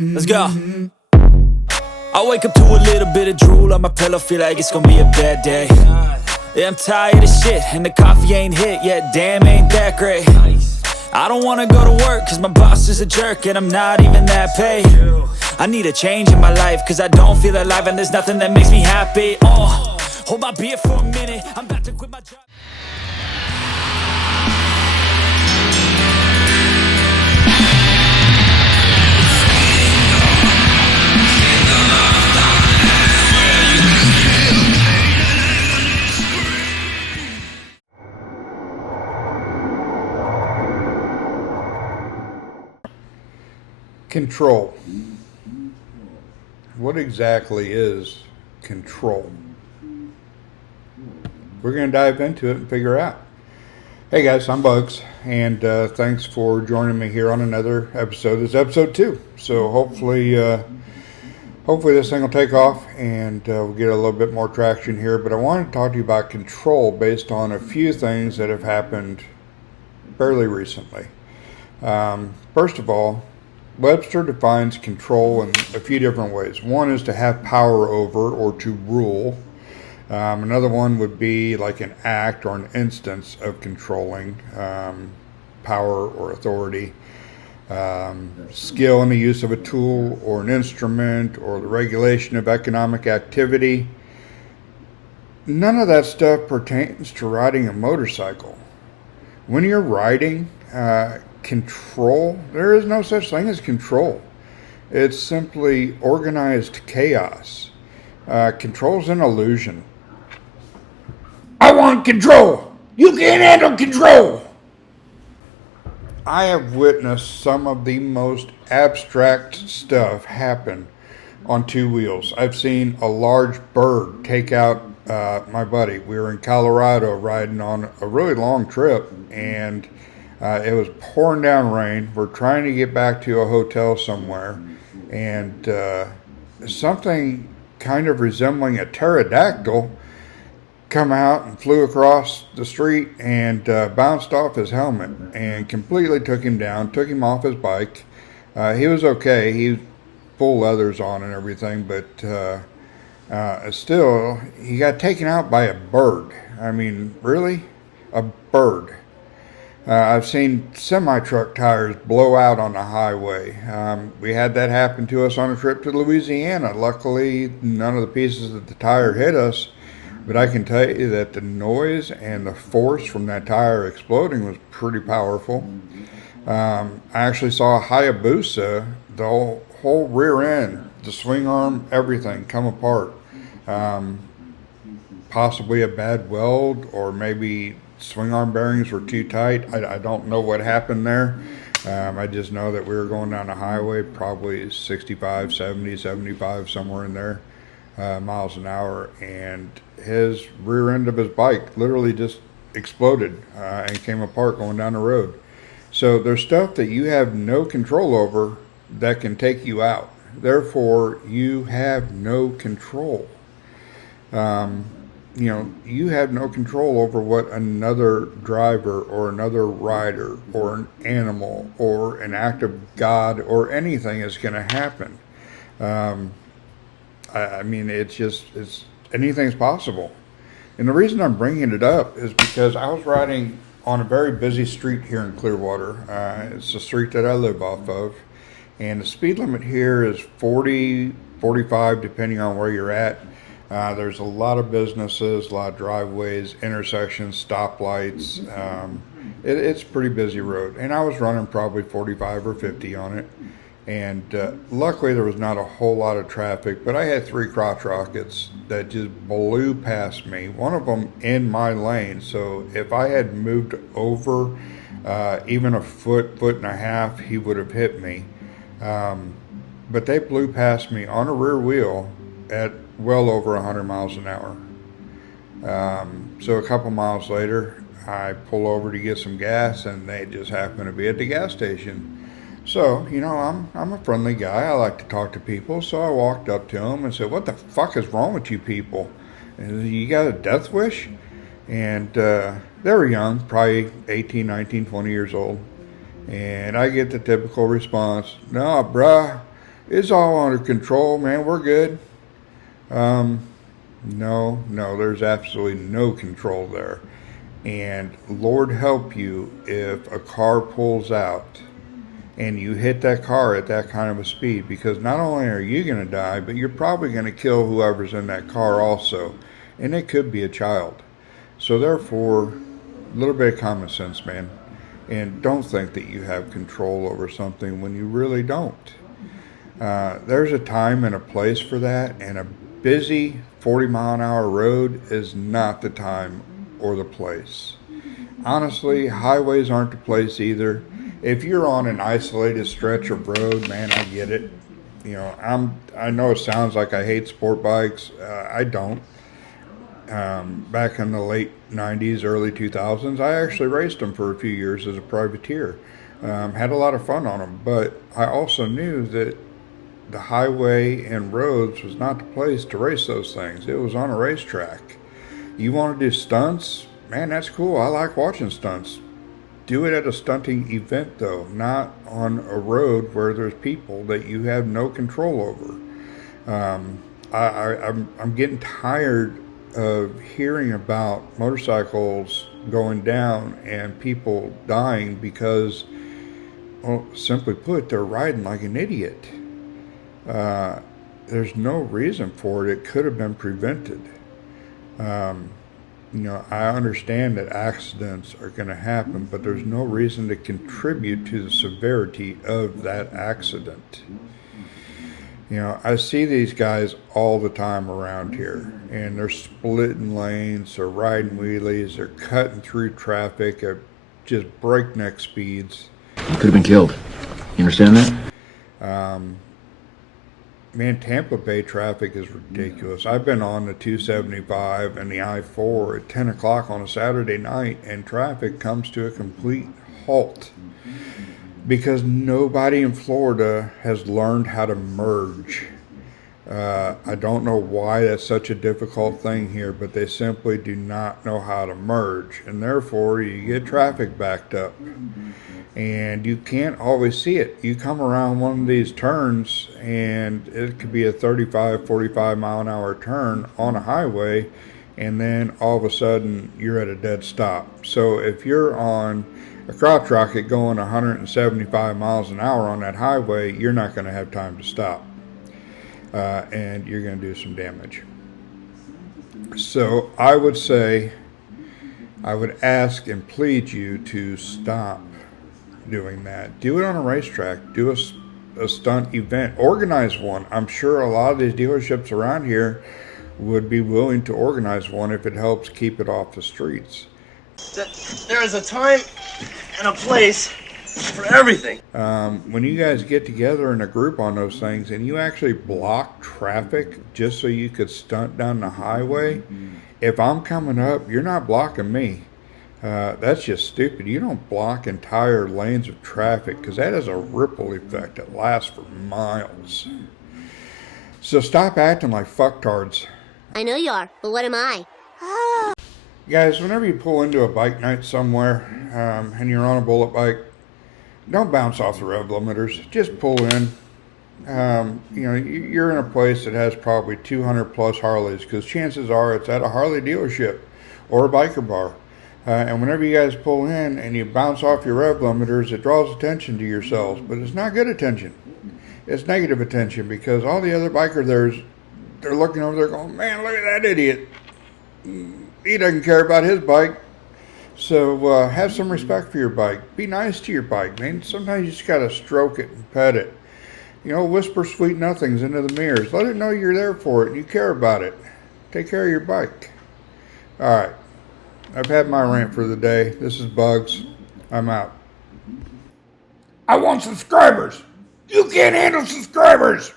Let's go. I wake up to a little bit of drool on my pillow, feel like it's gonna be a bad day. Yeah, I'm tired of shit, and the coffee ain't hit yet, damn, ain't that great. I don't wanna go to work, cause my boss is a jerk, and I'm not even that paid. I need a change in my life, cause I don't feel alive, and there's nothing that makes me happy. Hold my beer for a minute, I'm about to quit my job. Control. What exactly is control? We're going to dive into it and figure out. Hey guys, I'm Bugs, and thanks for joining me here on another episode. It's episode 2, so hopefully this thing will take off and we'll get a little bit more traction here. But I wanted to talk to you about control based on a few things that have happened fairly recently. First of all, Webster defines control in a few different ways. One is to have power over or to rule. Another one would be like an act or an instance of controlling power or authority. Skill in the use of a tool or an instrument or the regulation of economic activity. None of that stuff pertains to riding a motorcycle. When you're riding, control, there is no such thing as control. It's simply organized chaos. Control's an illusion. I want control! You can't handle control! I have witnessed some of the most abstract stuff happen on two wheels. I've seen a large bird take out my buddy. We were in Colorado riding on a really long trip, and it was pouring down rain. We're trying to get back to a hotel somewhere, and something kind of resembling a pterodactyl come out and flew across the street and bounced off his helmet and completely took him down, took him off his bike. He was okay. He was full leathers on and everything, but still, he got taken out by a bird. I mean, really? A bird. I've seen semi-truck tires blow out on the highway. We had that happen to us on a trip to Louisiana. Luckily, none of the pieces of the tire hit us, but I can tell you that the noise and the force from that tire exploding was pretty powerful. I actually saw a Hayabusa, the whole rear end, the swing arm, everything come apart. Possibly a bad weld, or maybe swing arm bearings were too tight. I don't know what happened there. I just know that we were going down the highway, probably 65, 70, 75, somewhere in there, miles an hour, and his rear end of his bike literally just exploded and came apart going down the road. So there's stuff that you have no control over that can take you out. Therefore, you have no control. You have no control over what another driver or another rider or an animal or an act of God or anything is going to happen. I mean, it's anything's possible. And the reason I'm bringing it up is because I was riding on a very busy street here in Clearwater. It's the street that I live off of. And the speed limit here is 40, 45, depending on where you're at. There's a lot of businesses, a lot of driveways, intersections, stoplights. It's a pretty busy road. And I was running probably 45 or 50 on it. And luckily there was not a whole lot of traffic, but I had 3 crotch rockets that just blew past me, one of them in my lane. So if I had moved over even a foot and a half, he would have hit me. But they blew past me on a rear wheel at well over 100 miles an hour. So a couple miles later, I pull over to get some gas, and they just happen to be at the gas station. So, I'm a friendly guy. I like to talk to people. So I walked up to them and said, "What the fuck is wrong with you people? You got a death wish?" And they were young, probably 18, 19, 20 years old. And I get the typical response, "No, bruh, It's all under control, man. We're good. No, there's absolutely no control there. And Lord help you if a car pulls out and you hit that car at that kind of a speed, because not only are you going to die, but you're probably going to kill whoever's in that car also. And it could be a child. So therefore, a little bit of common sense, man. And don't think that you have control over something when you really don't. There's a time and a place for that, and a busy 40-mile-an-hour road is not the time or the place. Honestly, highways aren't the place either. If you're on an isolated stretch of road, man, I get it. You know, I know it sounds like I hate sport bikes. I don't. Back in the late 90s, early 2000s, I actually raced them for a few years as a privateer. Had a lot of fun on them, but I also knew that the highway and roads was not the place to race those things. It was on a racetrack. You want to do stunts? Man, that's cool. I like watching stunts. Do it at a stunting event, though, not on a road where there's people that you have no control over. I'm getting tired of hearing about motorcycles going down and people dying because, well, simply put, they're riding like an idiot. There's no reason for it. It could have been prevented. You know, I understand that accidents are going to happen, but there's no reason to contribute to the severity of that accident. You know, I see these guys all the time around here, and they're splitting lanes, they're riding wheelies, they're cutting through traffic at just breakneck speeds. You could have been killed. You understand that? Man, Tampa Bay traffic is ridiculous. I've been on the 275 and the I-4 at 10 o'clock on a Saturday night, and traffic comes to a complete halt because nobody in Florida has learned how to merge. I don't know why that's such a difficult thing here, but they simply do not know how to merge, and therefore you get traffic backed up. And you can't always see it. You come around one of these turns, and it could be a 35, 45 mile an hour turn on a highway, and then all of a sudden you're at a dead stop. So if you're on a crotch rocket going 175 miles an hour on that highway, you're not going to have time to stop. And you're going to do some damage. So I would say, I would ask and plead you to stop doing that. Do it on a racetrack. Do a stunt event. Organize one. I'm sure a lot of these dealerships around here would be willing to organize one if it helps keep it off the streets. There is a time and a place for everything. When you guys get together in a group on those things and you actually block traffic just so you could stunt down the highway, if I'm coming up, you're not blocking me. That's just stupid. You don't block entire lanes of traffic because that has a ripple effect that lasts for miles. So stop acting like fucktards. I know you are, but what am I? Guys, whenever you pull into a bike night somewhere and you're on a bullet bike, don't bounce off the rev limiters. Just pull in. You know, you're in a place that has probably 200 plus Harleys because chances are it's at a Harley dealership or a biker bar. And whenever you guys pull in and you bounce off your rev limiters, it draws attention to yourselves. But it's not good attention. It's negative attention because all the other bikers they're looking over there going, man, look at that idiot. He doesn't care about his bike. So have some respect for your bike. Be nice to your bike, man. Sometimes you just got to stroke it and pet it. You know, whisper sweet nothings into the mirrors. Let it know you're there for it and you care about it. Take care of your bike. All right. I've had my rant for the day. This is Bugs. I'm out. I want subscribers. You can't handle subscribers.